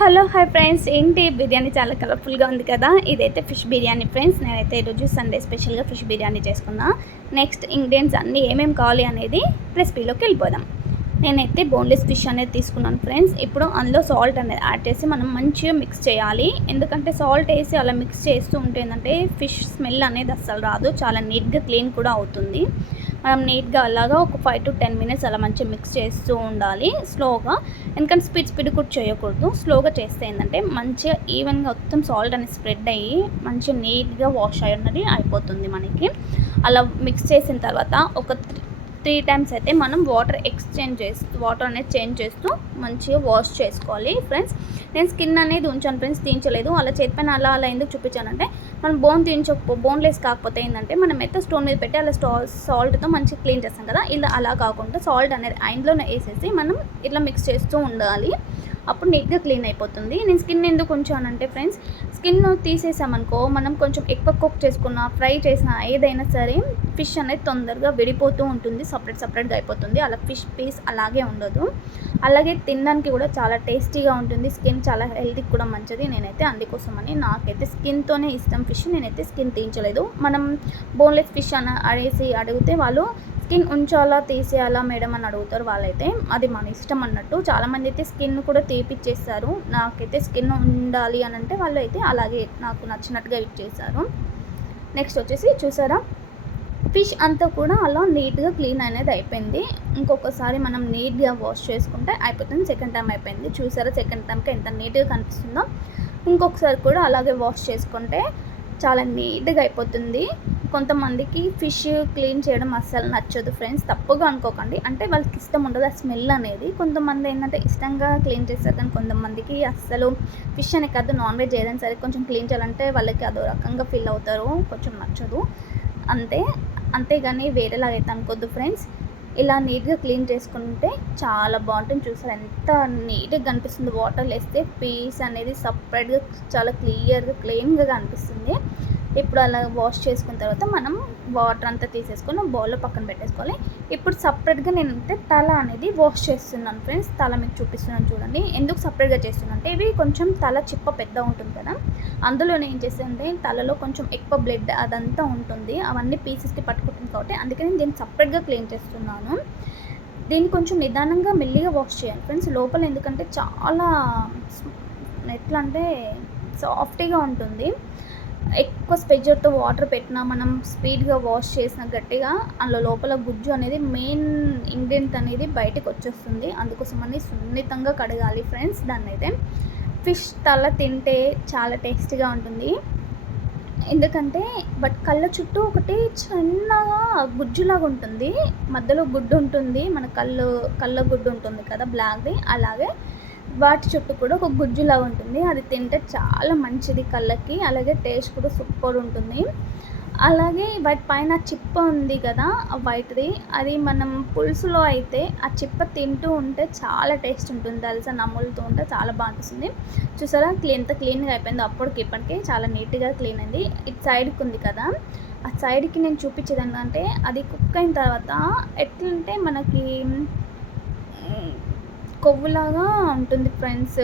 Hello hi friends, ఏంటి బిర్యానీ చాలా కలర్ఫుల్గా ఉంది కదా. ఇదైతే ఫిష్ బిర్యానీ ఫ్రెండ్స్. నేనైతే ఈరోజు సండే స్పెషల్గా ఫిష్ బిర్యానీ చేసుకున్నా. నెక్స్ట్ ఇంగ్రీడియంట్స్ అన్నీ ఏమేమి కావాలి అనేది రెసిపీలోకి వెళ్ళిపోదాం. నేనైతే బోన్లెస్ ఫిష్ అనేది తీసుకున్నాను ఫ్రెండ్స్. ఇప్పుడు అందులో సాల్ట్ అనేది యాడ్ చేసి మనం మంచిగా మిక్స్ చేయాలి. ఎందుకంటే సాల్ట్ వేసి అలా మిక్స్ చేస్తూ ఉంటే ఏంటంటే ఫిష్ స్మెల్ అనేది అస్సలు రాదు, చాలా నీట్గా క్లీన్ కూడా అవుతుంది. మనం నీట్గా అలాగా ఒక 5 to 10 minutes అలా మంచిగా మిక్స్ చేస్తూ ఉండాలి స్లోగా. ఎందుకంటే స్పీడ్ కూడా చేయకూడదు. స్లోగా చేస్తే ఏంటంటే మంచిగా ఈవెన్గా మొత్తం సాల్ట్ అనేది స్ప్రెడ్ అయ్యి మంచిగా నీట్గా వాష్ అయ్యి అయిపోతుంది మనకి. అలా మిక్స్ చేసిన తర్వాత ఒక 3 times అయితే మనం వాటర్ అనేది చేంజ్ చేస్తూ మంచిగా వాష్ చేసుకోవాలి ఫ్రెండ్స్. నేను స్కిన్ అనేది ఉంచాను ఫ్రెండ్స్, తీయించలేదు. అలా చేతిపైన అలా ఎందుకు చూపించానంటే మనం బోన్లెస్ కాకపోతే ఏంటంటే మనం అయితే స్టోన్ మీద పెట్టి అలా సాల్ట్తో మంచిగా క్లీన్ చేస్తాం కదా. ఇలా అలా కాకుండా సాల్ట్ అనేది అందులోనే వేసేసి మనం ఇట్లా మిక్స్ చేస్తూ ఉండాలి. అప్పుడు నీట్గా క్లీన్ అయిపోతుంది. నేను స్కిన్ ఎందుకు ఉంచానంటే ఫ్రెండ్స్, స్కిన్ తీసేసామనుకో మనం కొంచెం ఎక్కువ కుక్ చేసుకున్న ఫ్రై చేసిన ఏదైనా సరే ఫిష్ అనేది తొందరగా విడిపోతూ ఉంటుంది, సపరేట్గా అయిపోతుంది. అలా ఫిష్ పీస్ అలాగే ఉండదు. అలాగే తినడానికి కూడా చాలా టేస్టీగా ఉంటుంది. స్కిన్ చాలా హెల్తీకి కూడా మంచిది. నేనైతే అందుకోసమని నాకైతే స్కిన్తోనే ఇష్టం ఫిష్. నేనైతే స్కిన్ తీయించలేదు. మనం బోన్లెస్ ఫిష్ అడిగితే వాళ్ళు స్కిన్ ఉంచాలా తీసేయాలా మేడం అని అడుగుతారు వాళ్ళైతే. అది మన ఇష్టం అన్నట్టు. చాలామంది అయితే స్కిన్ కూడా తీపిచ్చేస్తారు. నాకైతే స్కిన్ ఉండాలి అని అంటే వాళ్ళు అయితే అలాగే నాకు నచ్చినట్టుగా ఇచ్చేసారు. నెక్స్ట్ వచ్చేసి చూసారా, ఫిష్ అంతా కూడా అలా నీట్గా క్లీన్ అనేది అయిపోయింది. ఇంకొకసారి మనం నీట్గా వాష్ చేసుకుంటే అయిపోతుంది. సెకండ్ టైం అయిపోయింది. చూసారా సెకండ్ టైంకి ఎంత నీట్గా కనిపిస్తుందో. ఇంకొకసారి కూడా అలాగే వాష్ చేసుకుంటే చాలా నీట్గా అయిపోతుంది. కొంతమందికి ఫిష్ క్లీన్ చేయడం అస్సలు నచ్చదు ఫ్రెండ్స్, తప్పుగా అనుకోకండి. అంటే వాళ్ళకి ఇష్టం ఉండదు ఆ స్మెల్ అనేది. కొంతమంది ఏంటంటే ఇష్టంగా క్లీన్ చేస్తారు, కానీ కొంతమందికి అస్సలు ఫిష్ అనే కాదు నాన్ వెజ్ ఏదైనా సరే కొంచెం క్లీన్ చేయాలంటే వాళ్ళకి అదో రకంగా ఫీల్ అవుతారు, కొంచెం నచ్చదు అంతేగాని వేరేలాగైతే అనుకోద్దు ఫ్రెండ్స్. ఇలా నీట్గా క్లీన్ చేసుకుంటే చాలా బాగుంటుంది. చూసారు ఎంత నీట్గా కనిపిస్తుంది. వాటర్లో వేస్తే పీస్ అనేది సపరేట్గా చాలా క్లీన్గా కనిపిస్తుంది. ఇప్పుడు అలా వాష్ చేసుకున్న తర్వాత మనం వాటర్ అంతా తీసేసుకొని బౌల్లో పక్కన పెట్టేసుకోవాలి. ఇప్పుడు సపరేట్గా నేనైతే తల అనేది వాష్ చేస్తున్నాను ఫ్రెండ్స్. తల మీకు చూపిస్తున్నాను చూడండి. ఎందుకు సపరేట్గా చేస్తున్నాను అంటే ఇవి కొంచెం తల చిప్ప పెద్ద ఉంటుంది కదా, అందులోనే ఏం చేస్తుంటే తలలో కొంచెం ఎక్కువ బ్లడ్ అదంతా ఉంటుంది, అవన్నీ పీసెస్కి పట్టుకుంటుంది కాబట్టి అందుకని నేను దీన్ని సపరేట్గా క్లీన్ చేస్తున్నాను. దీన్ని కొంచెం నిదానంగా మెల్లిగా వాష్ చేయాలి ఫ్రెండ్స్ లోపల, ఎందుకంటే చాలా ఎట్లా అంటే సాఫ్ట్గా ఉంటుంది. ఎక్కువ స్పెజర్తో వాటర్ పెట్టినా మనం స్పీడ్గా వాష్ చేసిన గట్టిగా అందులో లోపల గుజ్జు అనేది మెయిన్ ఇంగ్రీడియంట్ అనేది బయటకు వచ్చేస్తుంది. అందుకోసమని సున్నితంగా కడగాలి ఫ్రెండ్స్ దాన్ని అయితే. ఫిష్ తల తింటే చాలా టేస్టీగా ఉంటుంది. ఎందుకంటే కళ్ళ చుట్టూ ఒకటి చిన్నగా గుజ్జులాగా ఉంటుంది, మధ్యలో గుడ్డు ఉంటుంది, మన కళ్ళ గుడ్డు ఉంటుంది కదా బ్లాక్ది, అలాగే వాటి చుట్టూ కూడా ఒక గుజ్జులాగా ఉంటుంది. అది తింటే చాలా మంచిది కళ్ళకి. అలాగే టేస్ట్ కూడా సూపర్ ఉంటుంది. అలాగే వాటి పైన చిప్ప ఉంది కదా వైట్ది, అది మనం పులుసులో అయితే ఆ చిప్ప తింటూ ఉంటే చాలా టేస్ట్ ఉంటుంది తెలుసా. నమ్ములుతూ ఉంటే చాలా బాగా అనిపిస్తుంది. చూసారా ఎంత క్లీన్గా అయిపోయిందో. అప్పటికి ఇప్పటికే చాలా నీట్గా క్లీన్ అయింది. ఇటు సైడ్కి ఉంది కదా, ఆ సైడ్కి నేను చూపించేది ఏంటంటే అది కుక్ అయిన తర్వాత ఎట్లంటే మనకి కొవ్వులాగా ఉంటుంది ఫ్రెండ్స్,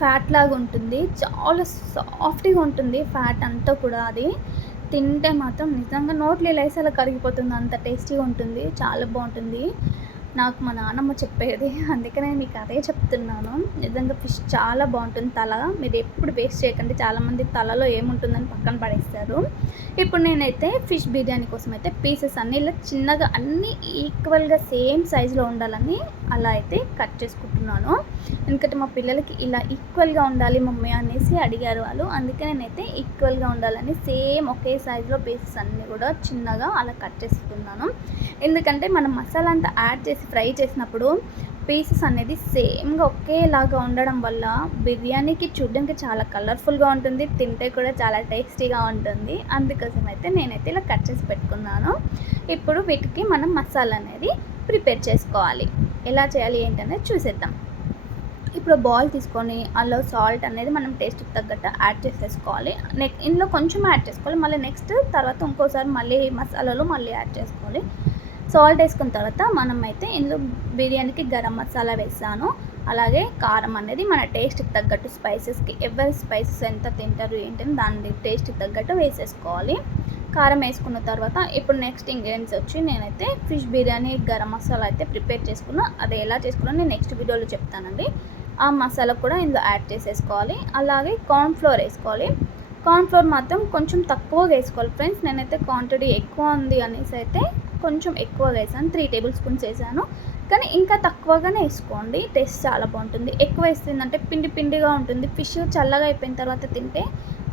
ఫ్యాట్ లాగా ఉంటుంది. చాలా సాఫ్ట్గా ఉంటుంది ఫ్యాట్ అంతా కూడా. అది తింటే మాత్రం నిజంగా నోట్లో లేసి అలా కరిగిపోతుంది, అంత టేస్టీగా ఉంటుంది, చాలా బాగుంటుంది. నాకు మా నాన్నమ్మ చెప్పేది, అందుకనే మీకు అదే చెప్తున్నాను. నిజంగా ఫిష్ చాలా బాగుంటుంది. తల మీరు ఎప్పుడు వేస్ట్ చేయకండి, చాలామంది తలలో ఏముంటుందని పక్కన పడేస్తారు. ఇప్పుడు నేనైతే ఫిష్ బిర్యానీ కోసం అయితే పీసెస్ అన్నీ ఇలా చిన్నగా అన్నీ ఈక్వల్గా సేమ్ సైజులో ఉండాలని అలా అయితే కట్ చేసుకుంటున్నాను. ఎందుకంటే మా పిల్లలకి ఇలా ఈక్వల్గా ఉండాలి మమ్మీ అనేసి అడిగారు వాళ్ళు. అందుకే నేనైతే ఈక్వల్గా ఉండాలని సేమ్ ఒకే సైజులో పీసెస్ అన్నీ కూడా చిన్నగా అలా కట్ చేసుకున్నాను. ఎందుకంటే మనం మసాలా అంతా యాడ్ చేసి ఫ్రై చేసినప్పుడు పీసెస్ అనేది సేమ్గా ఒకేలాగా ఉండడం వల్ల బిర్యానీకి చూడడానికి చాలా కలర్ఫుల్గా ఉంటుంది, తింటే కూడా చాలా టేస్టీగా ఉంటుంది. అందుకోసం అయితే నేనైతే ఇలా కట్ చేసి పెట్టుకున్నాను. ఇప్పుడు వీటికి మనం మసాలా అనేది ప్రిపేర్ చేసుకోవాలి. ఎలా చేయాలి ఏంటనేది చూసేద్దాం. ఇప్పుడు బౌల్ తీసుకొని అందులో సాల్ట్ అనేది మనం టేస్ట్కి తగ్గట్టు యాడ్ చేసేసుకోవాలి. ఇందులో కొంచెం యాడ్ చేసుకోవాలి, మళ్ళీ నెక్స్ట్ తర్వాత ఇంకోసారి మళ్ళీ మసాలాలు మళ్ళీ యాడ్ చేసుకోవాలి. సాల్ట్ వేసుకున్న తర్వాత మనం అయితే ఇందులో బిర్యానీకి గరం మసాలా వేసాను, అలాగే కారం అనేది మన టేస్ట్కి తగ్గట్టు స్పైసెస్కి ఎవరి స్పైసెస్ ఎంత తింటారు ఏంటని దాని టేస్ట్కి తగ్గట్టు వేసేసుకోవాలి. కారం వేసుకున్న తర్వాత ఇప్పుడు నెక్స్ట్ ఇంగ్రీడియంట్స్ వచ్చి నేనైతే ఫిష్ బిర్యానీ గరం మసాలా అయితే ప్రిపేర్ చేసుకున్నా. అది ఎలా చేసుకున్నా నేను నెక్స్ట్ వీడియోలో చెప్తానండి. ఆ మసాలా కూడా ఇందులో యాడ్ చేసేసుకోవాలి. అలాగే కార్న్ఫ్లోర్ వేసుకోవాలి. కార్న్ఫ్లోర్ మాత్రం కొంచెం తక్కువగా వేసుకోవాలి ఫ్రెండ్స్. నేనైతే క్వాంటిటీ ఎక్కువ ఉంది అనేసి అయితే కొంచెం ఎక్కువగా వేసాను, 3 టేబుల్ స్పూన్స్ వేసాను. కానీ ఇంకా తక్కువగానే వేసుకోండి, టేస్ట్ చాలా బాగుంటుంది. ఎక్కువ వేస్తుందంటే పిండి పిండిగా ఉంటుంది. ఫిష్ చల్లగా అయిపోయిన తర్వాత తింటే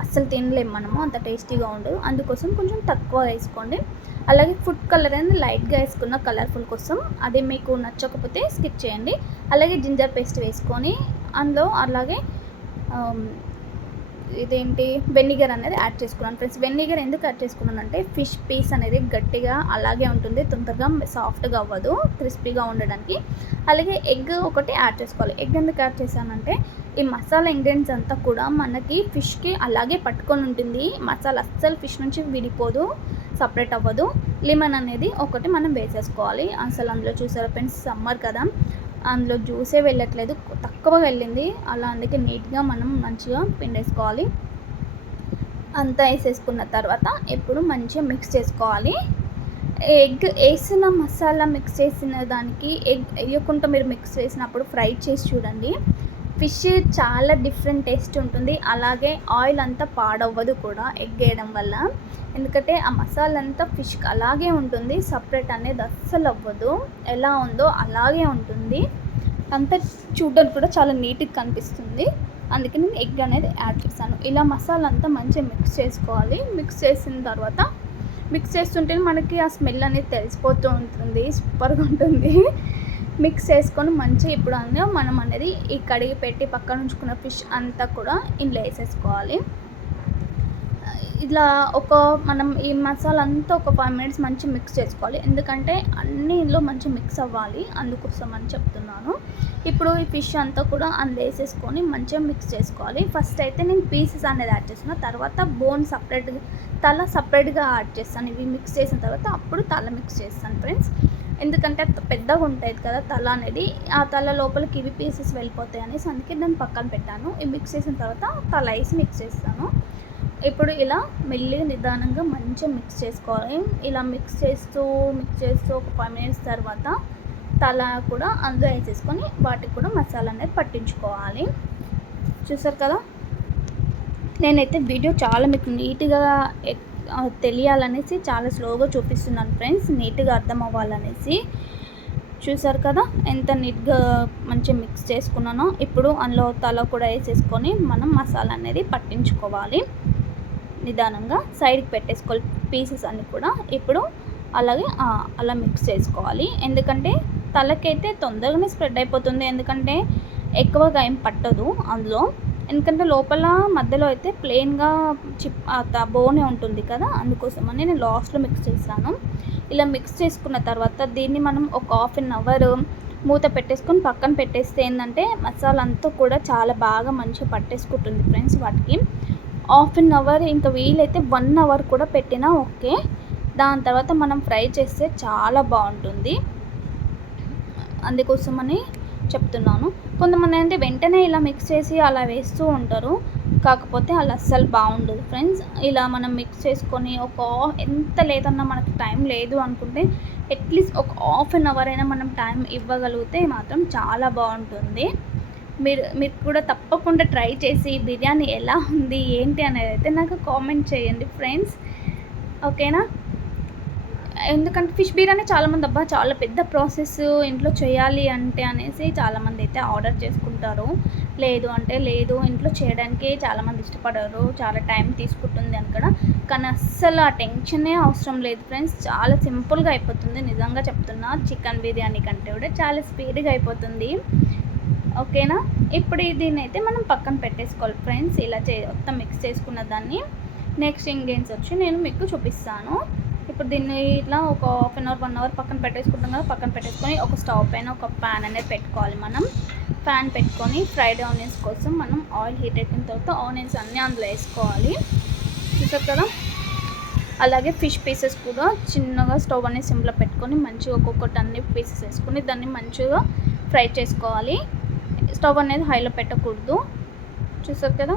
అస్సలు తినలేము మనము, అంత టేస్టీగా ఉండదు. అందుకోసం కొంచెం తక్కువ వేసుకోండి. అలాగే ఫుడ్ కలర్ అనేది లైట్గా వేసుకున్న కలర్ఫుల్ కోసం, అది మీకు నచ్చకపోతే స్కిప్ చేయండి. అలాగే జింజర్ పేస్ట్ వేసుకొని అందులో అలాగే ఇదేంటి వెనిగర్ అనేది యాడ్ చేసుకున్నాను ఫ్రెండ్స్. వెనిగర్ ఎందుకు యాడ్ చేసుకున్నానంటే ఫిష్ పీస్ అనేది గట్టిగా అలాగే ఉంటుంది, తొందరగా సాఫ్ట్గా అవ్వదు, క్రిస్పీగా ఉండడానికి. అలాగే ఎగ్ ఒకటి యాడ్ చేసుకోవాలి. ఎగ్ ఎందుకు యాడ్ చేశానంటే ఈ మసాలా ఇంగ్రీడియంట్స్ అంతా కూడా మనకి ఫిష్కి అలాగే పట్టుకొని ఉంటుంది. మసాలా అస్సలు ఫిష్ నుంచి విడిపోదు, సపరేట్ అవ్వదు. లెమన్ అనేది ఒకటి మనం వేసేసుకోవాలి. అసలు అందులో చూసారా ఫ్రెండ్స్, సమ్మర్ కదా, అందులో జ్యూసే వెళ్ళట్లేదు, తక్కువగా వెళ్ళింది. అలా అందుకే నీట్గా మనం మంచిగా పిండేసుకోవాలి. అంతా వేసేసుకున్న తర్వాత ఇప్పుడు మంచిగా మిక్స్ చేసుకోవాలి. ఎగ్ వేసిన మసాలా మిక్స్ చేసిన దానికి ఎగ్ వేయకుండా మీరు మిక్స్ చేసినప్పుడు ఫ్రై చేసి చూడండి, ఫిష్ చాలా డిఫరెంట్ టేస్ట్ ఉంటుంది. అలాగే ఆయిల్ అంతా పాడవ్వదు కూడా ఎగ్ వేయడం వల్ల, ఎందుకంటే ఆ మసాలా అంతా ఫిష్కి అలాగే ఉంటుంది, సపరేట్ అనేది అస్సలు అవ్వదు, ఎలా ఉందో అలాగే ఉంటుంది. అంతా చూడడానికి కూడా చాలా నీట్గా కనిపిస్తుంది. అందుకే నేను ఎగ్ అనేది యాడ్ చేశాను. ఇలా మసాలా అంతా మంచిగా మిక్స్ చేసుకోవాలి. మిక్స్ చేసిన తర్వాత మిక్స్ చేస్తుంటే మనకి ఆ స్మెల్ అనేది తెలిసిపోతూ ఉంటుంది, సూపర్గా ఉంటుంది. మిక్స్ చేసుకొని మంచిగా ఇప్పుడు అందులో మనం అనేది ఈ కడిగి పెట్టి పక్కన ఉంచుకున్న ఫిష్ అంతా కూడా ఇందులో వేసేసుకోవాలి. ఇలా మనం ఈ మసాలా అంతా ఒక 5 మినిట్స్ మంచిగా మిక్స్ చేసుకోవాలి, ఎందుకంటే అన్నీ ఇందులో మంచిగా మిక్స్ అవ్వాలి, అందుకోసం అని చెప్తున్నాను. ఇప్పుడు ఈ ఫిష్ అంతా కూడా అందులో వేసేసుకొని మంచిగా మిక్స్ చేసుకోవాలి. ఫస్ట్ అయితే నేను పీసెస్ అనేది యాడ్ చేస్తున్నాను, తర్వాత బోన్ సపరేట్గా, తల సపరేట్గా యాడ్ చేస్తాను. ఇవి మిక్స్ చేసిన తర్వాత అప్పుడు తల మిక్స్ చేస్తాను ఫ్రెండ్స్, ఎందుకంటే పెద్దగా ఉంటుంది కదా తల అనేది, ఆ తల లోపలికి ఇవి పీసెస్ వెళ్ళిపోతాయి అనేసి అందుకే దాన్ని పక్కన పెట్టాను. ఇవి మిక్స్ చేసిన తర్వాత తల వేసి మిక్స్ చేస్తాను. ఇప్పుడు ఇలా మెల్లిగా నిదానంగా మంచిగా మిక్స్ చేసుకోవాలి. ఇలా మిక్స్ చేస్తూ ఒక 5 మినిట్స్ తర్వాత తల కూడా అందులో వేసేసుకొని వాటికి కూడా మసాలా అనేది పట్టించుకోవాలి. చూసారు కదా, నేనైతే వీడియో చాలా మీకు నీట్గా తెలియాలనేసి చాలా స్లోగా చూపిస్తున్నాను ఫ్రెండ్స్, నీట్గా అర్థం అవ్వాలనేసి. చూసారు కదా ఎంత నీట్గా మంచిగా మిక్స్ చేసుకున్నానో. ఇప్పుడు అందులో తల కూడా వేసేసుకొని మనం మసాలా అనేది పట్టించుకోవాలి. నిదానంగా సైడ్కి పెట్టేసుకోవాలి పీసెస్ అన్నీ కూడా. ఇప్పుడు అలాగే అలా మిక్స్ చేసుకోవాలి, ఎందుకంటే తలకైతే తొందరగానే స్ప్రెడ్ అయిపోతుంది, ఎందుకంటే ఎక్కువగా ఏం పట్టదు అందులో. ఎందుకంటే లోపల మధ్యలో అయితే ప్లెయిన్గా బోనే ఉంటుంది కదా, అందుకోసమని నేను లాస్ట్లో మిక్స్ చేశాను. ఇలా మిక్స్ చేసుకున్న తర్వాత దీన్ని మనం ఒక 1/2 అవర్ మూత పెట్టేసుకొని పక్కన పెట్టేస్తే ఏంటంటే మసాలా అంతా కూడా చాలా బాగా మంచిగా పట్టేసుకుంటుంది ఫ్రెండ్స్ వాటికి. 1/2 అవర్, ఇంకా వీలైతే 1 అవర్ కూడా పెట్టినా ఓకే. దాని తర్వాత మనం ఫ్రై చేస్తే చాలా బాగుంటుంది, అందుకోసమని చెప్తున్నాను. కొంతమంది అంటే వెంటనే ఇలా మిక్స్ చేసి అలా వేస్తూ ఉంటారు, కాకపోతే అలా అస్సలు బాగుండదు ఫ్రెండ్స్. ఇలా మనం మిక్స్ చేసుకొని ఎంత లేదన్నా మనకు టైం లేదు అనుకుంటే అట్లీస్ట్ ఒక 1/2 అవర్ అయినా మనం టైం ఇవ్వగలిగితే మాత్రం చాలా బాగుంటుంది. మీరు కూడా తప్పకుండా ట్రై చేసి బిర్యానీ ఎలా ఉంది ఏంటి అనేది అయితే నాకు కామెంట్ చేయండి ఫ్రెండ్స్, ఓకేనా. ఎందుకంటే ఫిష్ బిర్యానీ చాలామంది చాలా పెద్ద ప్రాసెస్ ఇంట్లో చేయాలి అంటే అనేసి చాలామంది అయితే ఆర్డర్ చేసుకుంటారు. లేదు ఇంట్లో చేయడానికి చాలామంది ఇష్టపడరు, చాలా టైం తీసుకుంటుంది అని కూడా. కానీ అస్సలు ఆ టెన్షనే అవసరం లేదు ఫ్రెండ్స్, చాలా సింపుల్గా అయిపోతుంది. నిజంగా చెప్తున్నా, చికెన్ బిర్యానీ కంటే కూడా చాలా స్పీడ్గా అయిపోతుంది, ఓకేనా. ఇప్పుడు దీన్ని అయితే మనం పక్కన పెట్టేసుకోవాలి ఫ్రెండ్స్. ఇలా మొత్తం మిక్స్ చేసుకున్న దాన్ని నెక్స్ట్ ఇంగ్రీడియంట్స్ వచ్చి నేను మీకు చూపిస్తాను. ఇప్పుడు దీన్ని ఇట్లా ఒక 1/2 అవర్ 1 అవర్ పక్కన పెట్టేసుకుంటాం కదా. పక్కన పెట్టేసుకొని ఒక స్టవ్ పైన ఒక ప్యాన్ అనేది పెట్టుకోవాలి. మనం ప్యాన్ పెట్టుకొని ఫ్రైడ్ ఆనియన్స్ కోసం మనం ఆయిల్ హీట్ అయిన తర్వాత ఆనియన్స్ అన్నీ అందులో వేసుకోవాలి. చూసారు కదా, అలాగే ఫిష్ పీసెస్ కూడా చిన్నగా స్టవ్ అనేది సిమ్లో పెట్టుకొని మంచిగా ఒక్కొక్కటి అన్ని పీసెస్ వేసుకొని దాన్ని మంచిగా ఫ్రై చేసుకోవాలి. స్టవ్ అనేది హైలో పెట్టకూడదు. చూసారు కదా,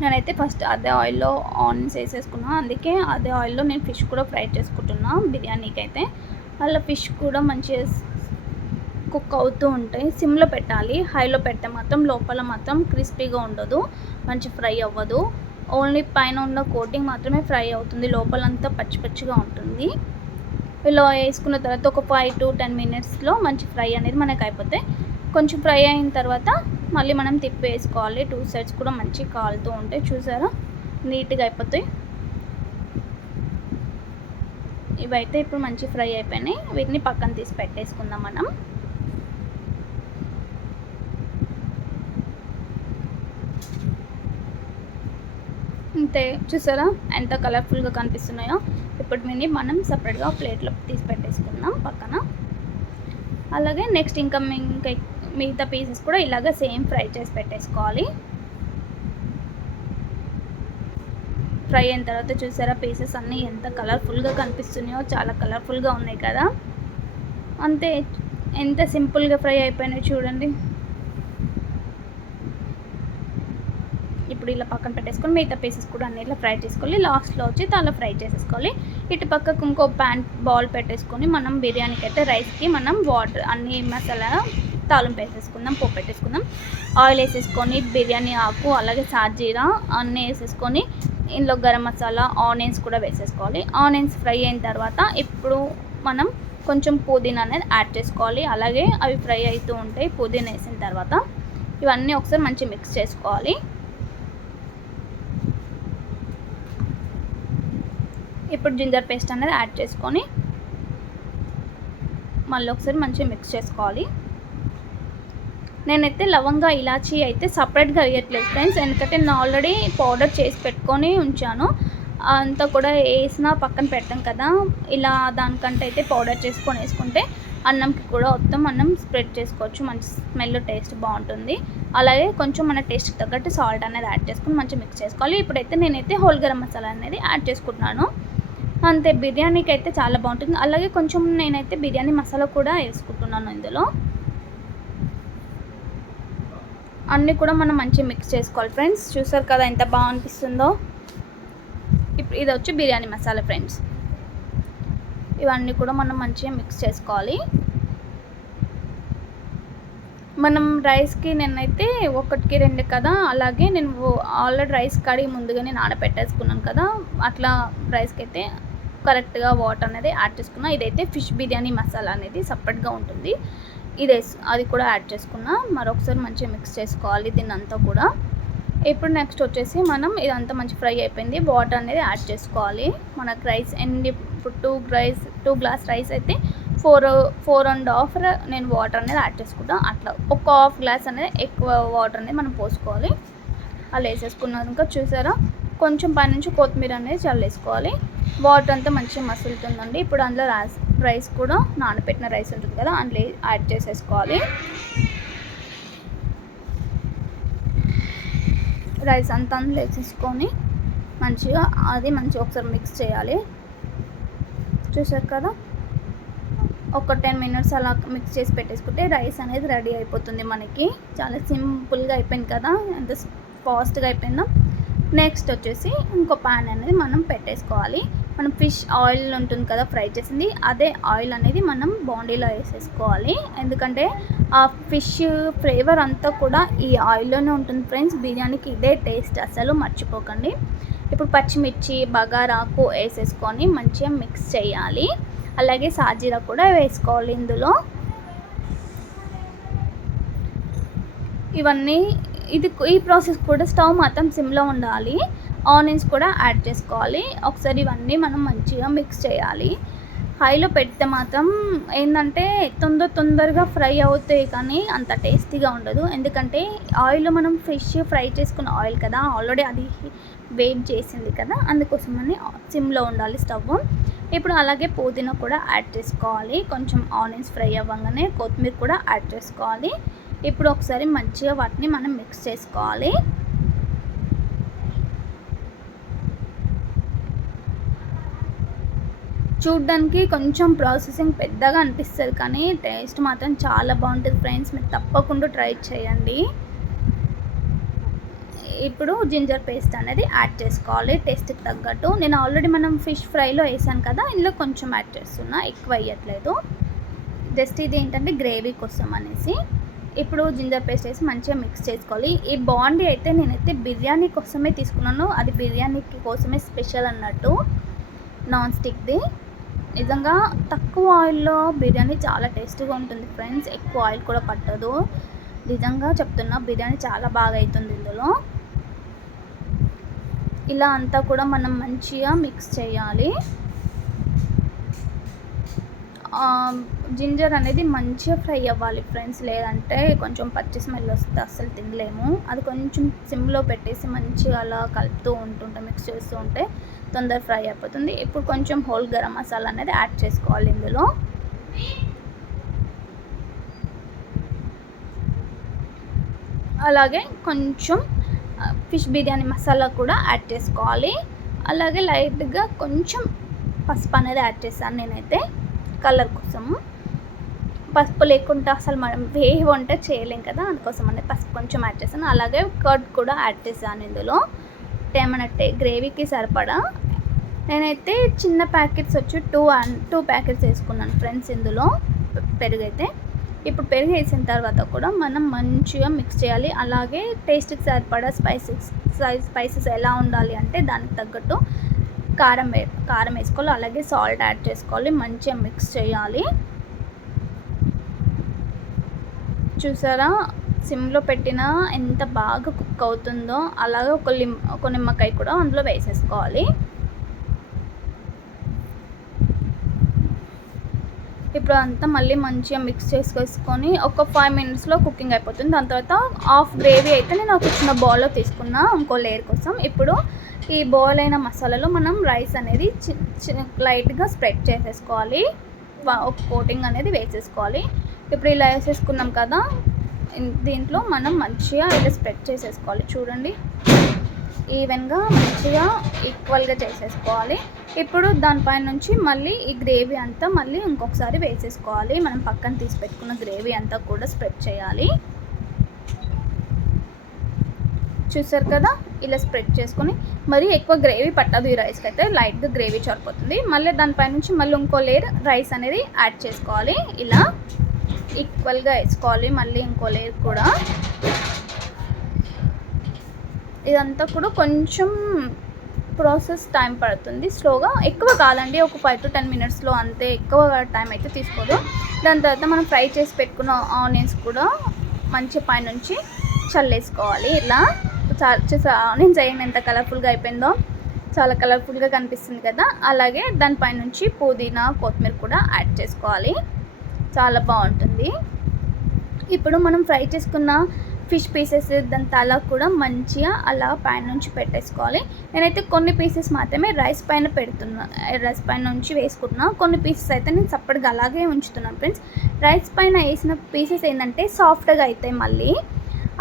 నేనైతే ఫస్ట్ అదే ఆయిల్లో ఆనియన్స్ వేసేసుకున్నాను. అందుకే అదే ఆయిల్లో నేను ఫిష్ కూడా ఫ్రై చేసుకుంటున్నా. బిర్యానీకి అయితే అలా ఫిష్ కూడా మంచిగా కుక్ అవుతూ ఉంటాయి. సిమ్లో పెట్టాలి. హైలో పెడితే మాత్రం లోపల మాత్రం క్రిస్పీగా ఉండదు, మంచి ఫ్రై అవ్వదు. ఓన్లీ పైన ఉన్న కోటింగ్ మాత్రమే ఫ్రై అవుతుంది, లోపలంతా పచ్చి పచ్చిగా ఉంటుంది. ఇలా వేసుకున్న తర్వాత ఒక 5 to 10 minutesలో మంచి ఫ్రై అనేది మనకు అయిపోతాయి. కొంచెం ఫ్రై అయిన తర్వాత మళ్ళీ మనం తిప్పి వేసుకోవాలి. 2 sides కూడా మంచి కాలుతూ ఉంటాయి. చూసారా, నీట్గా అయిపోతాయి. ఇవైతే ఇప్పుడు మంచి ఫ్రై అయిపోయినాయి. వీటిని పక్కన తీసి పెట్టేసుకుందాం మనం. అంతే, చూసారా ఎంత కలర్ఫుల్గా కనిపిస్తున్నాయో. ఇప్పుడు మనం సపరేట్గా ప్లేట్లో తీసి పెట్టేసుకుందాం పక్కన. అలాగే నెక్స్ట్ ఇంకా మిగతా పీసెస్ కూడా ఇలాగ సేమ్ ఫ్రై చేసి పెట్టేసుకోవాలి. ఫ్రై అయిన తర్వాత చూసారా పీసెస్ అన్నీ ఎంత కలర్ఫుల్గా కనిపిస్తున్నాయో, చాలా కలర్ఫుల్గా ఉన్నాయి కదా. అంతే, ఎంత సింపుల్గా ఫ్రై అయిపోయినాయి చూడండి. ఇప్పుడు ఇలా పక్కన పెట్టేసుకొని మిగతా పీసెస్ కూడా అన్ని ఇట్లా ఫ్రై చేసుకోవాలి. లాస్ట్లో వచ్చి అలా ఫ్రై చేసేసుకోవాలి. ఇటు పక్కకు ఇంకో బౌల్ పెట్టేసుకొని మనం బిర్యానీకి అయితే రైస్కి మనం వాటర్ అన్ని మసాలా తాలింపు వేసేసుకుందాం, పోపు పెట్టేసుకుందాం. ఆయిల్ వేసేసుకొని బిర్యానీ ఆకు అలాగే సాజీరా అన్నీ వేసేసుకొని ఇందులో గరం మసాలా ఆనియన్స్ కూడా వేసేసుకోవాలి. ఆనియన్స్ ఫ్రై అయిన తర్వాత ఇప్పుడు మనం కొంచెం పుదీనా అనేది యాడ్ చేసుకోవాలి. అలాగే అవి ఫ్రై అవుతూ ఉంటాయి. పుదీనా వేసిన తర్వాత ఇవన్నీ ఒకసారి మంచిగా మిక్స్ చేసుకోవాలి. ఇప్పుడు జింజర్ పేస్ట్ అనేది యాడ్ చేసుకొని మళ్ళీ ఒకసారి మంచిగా మిక్స్ చేసుకోవాలి. నేనైతే లవంగా ఇలాచీ అయితే సపరేట్గా వేయట్లేదు ఫ్రెండ్స్, ఎందుకంటే నేను ఆల్రెడీ పౌడర్ చేసి పెట్టుకొని ఉంచాను. అంతా కూడా వేసిన పక్కన పెడతాం కదా, ఇలా దానికంటే అయితే పౌడర్ చేసుకొని వేసుకుంటే అన్నంకి కూడా మొత్తం అన్నం స్ప్రెడ్ చేసుకోవచ్చు, మంచి స్మెల్ టేస్ట్ బాగుంటుంది. అలాగే కొంచెం మన టేస్ట్కి తగ్గట్టు సాల్ట్ అనేది యాడ్ చేసుకొని మంచిగా మిక్స్ చేసుకోవాలి. ఇప్పుడైతే నేనైతే హోల్ గరం మసాలా అనేది యాడ్ చేసుకుంటున్నాను. అంతే, బిర్యానీకి అయితే చాలా బాగుంటుంది. అలాగే కొంచెం నేనైతే బిర్యానీ మసాలా కూడా వేసుకుంటున్నాను ఇందులో. అన్నీ కూడా మనం మంచిగా మిక్స్ చేసుకోవాలి ఫ్రెండ్స్. చూసారు కదా ఎంత బాగా అనిపిస్తుందో. ఇప్పుడు ఇది వచ్చి బిర్యానీ మసాలా ఫ్రెండ్స్. ఇవన్నీ కూడా మనం మంచిగా మిక్స్ చేసుకోవాలి. మనం రైస్కి నేనైతే 1కి 2 కదా, అలాగే నేను ఆల్రెడీ రైస్ కడిగి ముందుగానే నానబెట్టేసుకున్నాను కదా, అట్లా రైస్కి అయితే కరెక్ట్గా వాటర్ అనేది యాడ్ చేసుకున్నా. ఇదైతే ఫిష్ బిర్యానీ మసాలా అనేది సపరేట్గా ఉంటుంది, అది కూడా యాడ్ చేసుకున్నా. మరొకసారి మంచిగా మిక్స్ చేసుకోవాలి దీన్ని అంతా కూడా. ఇప్పుడు నెక్స్ట్ వచ్చేసి మనం ఇదంతా మంచి ఫ్రై అయిపోయింది, వాటర్ అనేది యాడ్ చేసుకోవాలి. మనకు రైస్ ఇప్పుడు 2 గ్లాస్ రైస్ అయితే 4.5 నేను వాటర్ అనేది యాడ్ చేసుకుంటాను. అట్లా ఒక ½ గ్లాస్ అనేది ఎక్కువ వాటర్ అనేది మనం పోసుకోవాలి. అలా వేసేసుకున్నాక చూసారా కొంచెం పైనుంచి కొత్తిమీర అనేది చల్లేసుకోవాలి. వాటర్ అంతా మంచిగా మసులుతుందండి. ఇప్పుడు అందులో రైస్ కూడా నానబెట్టిన రైస్ ఉంటుంది కదా, అందులో యాడ్ చేసేసుకోవాలి. రైస్ అంతా అందులో వేసేసుకొని మంచిగా ఒకసారి మిక్స్ చేయాలి. చూసారు కదా, ఒక 10 minutes అలా మిక్స్ చేసి పెట్టేసుకుంటే రైస్ అనేది రెడీ అయిపోతుంది మనకి. చాలా సింపుల్గా అయిపోయింది కదా, ఎంత ఫాస్ట్గా అయిపోయిందో. నెక్స్ట్ వచ్చేసి ఇంకో ప్యాన్ అనేది మనం పెట్టేసుకోవాలి. మనం ఫిష్ ఆయిల్ ఉంటుంది కదా ఫ్రై చేసింది, అదే ఆయిల్ అనేది మనం బాండీలో వేసేసుకోవాలి. ఎందుకంటే ఆ ఫిష్ ఫ్లేవర్ అంతా కూడా ఈ ఆయిల్లోనే ఉంటుంది ఫ్రెండ్స్. బిర్యానీకి ఇదే టేస్ట్, అసలు మర్చిపోకండి. ఇప్పుడు పచ్చిమిర్చి బగారాకు వేసేసుకొని మంచిగా మిక్స్ చేయాలి. అలాగే సాజీరా కూడా వేసుకోవాలి ఇందులో. ఇవన్నీ ఈ ప్రాసెస్ కూడా స్టవ్ మాత్రం సిమ్లో ఉండాలి. ఆనియన్స్ కూడా యాడ్ చేసుకోవాలి. ఒకసారి ఇవన్నీ మనం మంచిగా మిక్స్ చేయాలి. హైలో పెడితే మాత్రం ఏంటంటే తొందరగా ఫ్రై అవుతాయి కానీ అంత టేస్టీగా ఉండదు. ఎందుకంటే ఆయిల్లో మనం ఫిష్ ఫ్రై చేసుకున్న ఆయిల్ కదా, ఆల్రెడీ అది వెయిట్ చేసింది కదా, అందుకోసమని సిమ్లో ఉండాలి స్టవ్. ఇప్పుడు అలాగే పుదీనా కూడా యాడ్ చేసుకోవాలి. కొంచెం ఆనియన్స్ ఫ్రై అవ్వగానే కొత్తిమీర కూడా యాడ్ చేసుకోవాలి. ఇప్పుడు ఒకసారి మంచిగా వాటిని మనం మిక్స్ చేసుకోవాలి. చూడ్డానికి కొంచెం ప్రాసెసింగ్ పెద్దగా అనిపిస్తుంది, కానీ టేస్ట్ మాత్రం చాలా బాగుంటుంది ఫ్రెండ్స్. మీరు తప్పకుండా ట్రై చేయండి. ఇప్పుడు జింజర్ పేస్ట్ అనేది యాడ్ చేసుకోవాలి టేస్ట్కి తగ్గట్టు. నేను ఆల్రెడీ మనం ఫిష్ ఫ్రైలో వేసాను కదా, ఇందులో కొంచెం యాడ్ చేస్తున్నా, ఎక్కువ వేయట్లేదు. జస్ట్ ఇది ఏంటంటే గ్రేవీ కోసం అనేసి. ఇప్పుడు జింజర్ పేస్ట్ వేసి మంచిగా మిక్స్ చేసుకోవాలి. ఈ బాండీ అయితే నేనైతే బిర్యానీ కోసమే తీసుకున్నాను, అది బిర్యానీకి కోసమే స్పెషల్ అన్నట్టు, నాన్ స్టిక్ది. నిజంగా తక్కువ ఆయిల్లో బిర్యానీ చాలా టేస్టీగా ఉంటుంది ఫ్రెండ్స్, ఎక్కువ ఆయిల్ కూడా పట్టదు. నిజంగా చెప్తున్నా, బిర్యానీ చాలా బాగా అవుతుంది ఇందులో. ఇలా అంతా కూడా మనం మంచిగా మిక్స్ చేయాలి. జింజర్ అనేది మంచిగా ఫ్రై అవ్వాలి ఫ్రెండ్స్, లేదంటే కొంచెం పచ్చి స్మెల్ వస్తే అస్సలు తినలేము. అది కొంచెం సిమ్లో పెట్టేసి మంచిగా అలా కలుపుతూ ఉంటుంటే, మిక్స్ చేస్తూ ఉంటే తొందర ఫ్రై అయిపోతుంది. ఇప్పుడు కొంచెం హోల్ గరం మసాలా అనేది యాడ్ చేసుకోవాలి ఇందులో. అలాగే కొంచెం ఫిష్ బిర్యానీ మసాలా కూడా యాడ్ చేసుకోవాలి. అలాగే లైట్గా కొంచెం పసుపు అనేది యాడ్ చేశాను నేనైతే, కలర్ కోసము. పసుపు లేకుండా అసలు మనం ఏ వంట చేయలేం కదా, అందుకోసం అనేది పసుపు కొంచెం యాడ్ చేశాను. అలాగే కర్డ్ కూడా యాడ్ చేశాను ఇందులో, ఏమన్నట్టే గ్రేవీకి సరిపడా. నేనైతే చిన్న ప్యాకెట్స్ వచ్చి టూ ప్యాకెట్స్ వేసుకున్నాను ఫ్రెండ్స్ ఇందులో పెరుగు అయితే. ఇప్పుడు పెరుగు వేసిన తర్వాత కూడా మనం మంచిగా మిక్స్ చేయాలి. అలాగే టేస్ట్కి సరిపడా స్పైసెస్ ఎలా ఉండాలి అంటే దానికి తగ్గట్టు కారం వేసుకోవాలి. అలాగే సాల్ట్ యాడ్ చేసుకోవాలి, మంచిగా మిక్స్ చేయాలి. చూసారా, సిమ్లో పెట్టినా ఎంత బాగా కుక్ అవుతుందో. అలాగే ఒక నిమ్మకాయ కూడా అందులో వేసేసుకోవాలి. ఇప్పుడు అంతా మళ్ళీ మంచిగా మిక్స్ చేసుకొని ఒక 5 మినిట్స్లో కుకింగ్ అయిపోతుంది. దాని తర్వాత హాఫ్ గ్రేవీ అయితే నేను ఒక చిన్న బౌల్లో తీసుకున్నా ఇంకో లేయర్ కోసం. ఇప్పుడు ఈ బాయిల్ అయిన మసాలాలో మనం రైస్ అనేది లైట్గా స్ప్రెడ్ చేసేసుకోవాలి, ఒక కోటింగ్ అనేది వేసేసుకోవాలి. ఇప్పుడు ఇలా వేసేసుకున్నాం కదా, దీంట్లో మనం మంచిగా ఇలా స్ప్రెడ్ చేసేసుకోవాలి. చూడండి, ఈవెన్గా మంచిగా ఈక్వల్గా చేసేసుకోవాలి. ఇప్పుడు దానిపైన నుంచి మళ్ళీ ఈ గ్రేవీ అంతా మళ్ళీ ఇంకొకసారి వేసేసుకోవాలి. మనం పక్కన తీసి పెట్టుకున్న గ్రేవీ అంతా కూడా స్ప్రెడ్ చేయాలి. చూసారు కదా, ఇలా స్ప్రెడ్ చేసుకొని, మరి ఎక్కువ గ్రేవీ పట్టదు ఈ రైస్కి అయితే, లైట్గా గ్రేవీ సరిపోతుంది. మళ్ళీ దానిపైన నుంచి మళ్ళీ ఇంకో లేయర్ రైస్ అనేది యాడ్ చేసుకోవాలి. ఇలా ఈక్వల్గా వేసుకోవాలి మళ్ళీ ఇంకో లేయర్ కూడా. ఇదంతా కూడా కొంచెం ప్రాసెస్ టైం పడుతుంది, స్లోగా, ఎక్కువ కాదండి, ఒక 5 to 10 మినిట్స్లో అంతే, ఎక్కువ టైం అయితే తీసుకోదు. దాని తర్వాత మనం ఫ్రై చేసి పెట్టుకున్న ఆనియన్స్ కూడా మంచి పైనుంచి చల్లేసుకోవాలి. ఇలా ఆనియన్స్ వేయండి, ఎంత కలర్ఫుల్గా అయిపోయిందో, చాలా కలర్ఫుల్గా కనిపిస్తుంది కదా. అలాగే దానిపైనుంచి పుదీనా కొత్తిమీర కూడా యాడ్ చేసుకోవాలి, చాలా బాగుంటుంది. ఇప్పుడు మనం ఫ్రై చేసుకున్న ఫిష్ పీసెస్ దాని తల కూడా మంచిగా అలా పైన నుంచి పెట్టేసుకోవాలి. నేనైతే కొన్ని పీసెస్ మాత్రమే రైస్ పైన నుంచి వేసుకుంటున్నా, కొన్ని పీసెస్ అయితే నేను సపరేట్గా అలాగే ఉంచుతున్నాను ఫ్రెండ్స్. రైస్ పైన వేసిన పీసెస్ ఏంటంటే సాఫ్ట్గా అవుతాయి మళ్ళీ.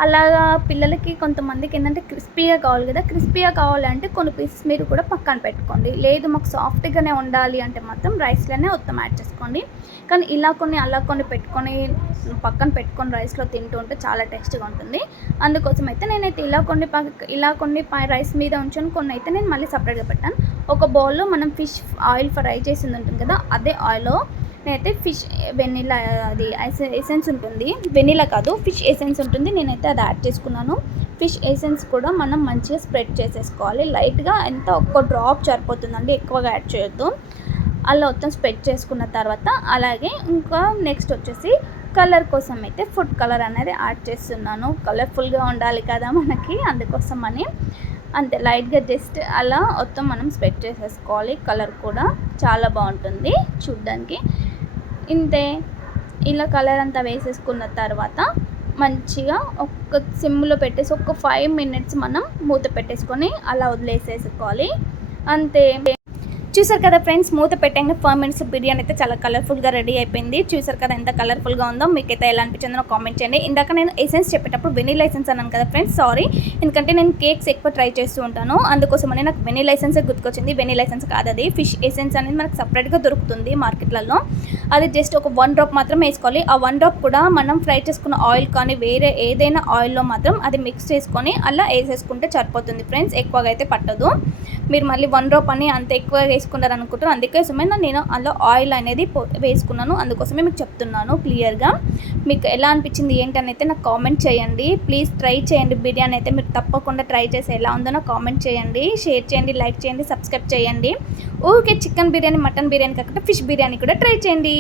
అలాగా పిల్లలకి కొంతమందికి ఏంటంటే క్రిస్పీగా కావాలి కదా, క్రిస్పీగా కావాలంటే కొన్ని పీసెస్ మీరు కూడా పక్కన పెట్టుకోండి. లేదు మాకు సాఫ్ట్గానే ఉండాలి అంటే మాత్రం రైస్లోనే మొత్తం యాడ్ చేసుకోండి. కానీ ఇలా కొన్ని అలా కొన్ని పెట్టుకొని పక్కన పెట్టుకొని రైస్లో తింటూ ఉంటే చాలా టేస్ట్గా ఉంటుంది. అందుకోసం అయితే నేనైతే ఇలా కొన్ని రైస్ మీద ఉంచాను, కొన్ని అయితే నేను మళ్ళీ సపరేట్గా పెట్టాను. ఒక బౌల్లో మనం ఫిష్ ఆయిల్ ఫ్రై చేసింది ఉంటుంది కదా, అదే ఆయిల్లో నేనైతే ఫిష్ వెనిలా అది ఎసెన్స్ ఉంటుంది, వెనిలా కాదు ఫిష్ ఎసెన్స్ ఉంటుంది, నేనైతే అది యాడ్ చేసుకున్నాను. ఫిష్ ఎసెన్స్ కూడా మనం మంచిగా స్ప్రెడ్ చేసేసుకోవాలి, లైట్గా, ఎంత ఒక్క డ్రాప్ సరిపోతుందండి, ఎక్కువగా యాడ్ చేయొద్దు. అలా మొత్తం స్ప్రెడ్ చేసుకున్న తర్వాత అలాగే ఇంకా నెక్స్ట్ వచ్చేసి కలర్ కోసం అయితే ఫుడ్ కలర్ అనేది యాడ్ చేస్తున్నాను. కలర్ఫుల్గా ఉండాలి కదా మనకి, అందుకోసం అని అంతే లైట్గా జస్ట్ అలా మొత్తం మనం స్ప్రెడ్ చేసేసుకోవాలి. కలర్ కూడా చాలా బాగుంటుంది చూడ్డానికి. ఇంతే, ఇలా కలర్ అంతా వేసేసుకున్న తర్వాత మంచిగా ఒక సిమ్లో పెట్టేసి ఒక 5 మినిట్స్ మనం మూత పెట్టేసుకొని అలా వదిలేసేసుకోవాలి, అంతే. చూసారు కదా ఫ్రెండ్స్, మూత పెట్టంగా 5 మినిట్స్ బిర్యానీ అయితే చాలా కలర్ఫుల్గా రెడీ అయిపోయింది. చూసారు కదా ఎంత కలర్ఫుల్గా ఉందో. మీకైతే ఎలా అనిపించిందో కామెంట్ చేయండి. ఇందాక నేను ఎసెన్స్ చెప్పేటప్పుడు వెనీలా ఎసెన్స్ అన్నాను కదా ఫ్రెండ్స్, సారీ. ఎందుకంటే నేను కేక్స్ ఎక్కువ ట్రై చేస్తూ ఉంటాను, అందుకోసమని నాకు వెనీలా ఎసెన్సే గుర్తుకొచ్చింది. వెనీలా ఎసెన్స్ కాదు అది, ఫిష్ ఎసెన్స్ అనేది మనకు సపరేట్గా దొరుకుతుంది మార్కెట్లలో. అది జస్ట్ ఒక 1 డ్రాప్ మాత్రం వేసుకోవాలి. ఆ 1 డ్రాప్ కూడా మనం ఫ్రై చేసుకున్న ఆయిల్ కానీ వేరే ఏదైనా ఆయిల్లో మాత్రం అది మిక్స్ చేసుకొని అలా వేసేసుకుంటే సరిపోతుంది ఫ్రెండ్స్, ఎక్కువగా అయితే పట్టదు. మీరు మళ్ళీ 1 డ్రాప్ అని అంత ఎక్కువ వేసుకున్నారు అనుకుంటారు, అందుకోసమే నేను అందులో ఆయిల్ అనేది వేసుకున్నాను. అందుకోసమే మీకు చెప్తున్నాను క్లియర్గా. మీకు ఎలా అనిపించింది ఏంటని అయితే నాకు కామెంట్ చేయండి. ప్లీజ్ ట్రై చేయండి బిర్యానీ అయితే, మీరు తప్పకుండా ట్రై చేసి ఎలా ఉందో నాకు కామెంట్ చేయండి, షేర్ చేయండి, లైక్ చేయండి, సబ్స్క్రైబ్ చేయండి. Okay, chicken biryani mutton biryani కాకుండా ఫిష్ బిర్యానీ కూడా ట్రై చేయండి.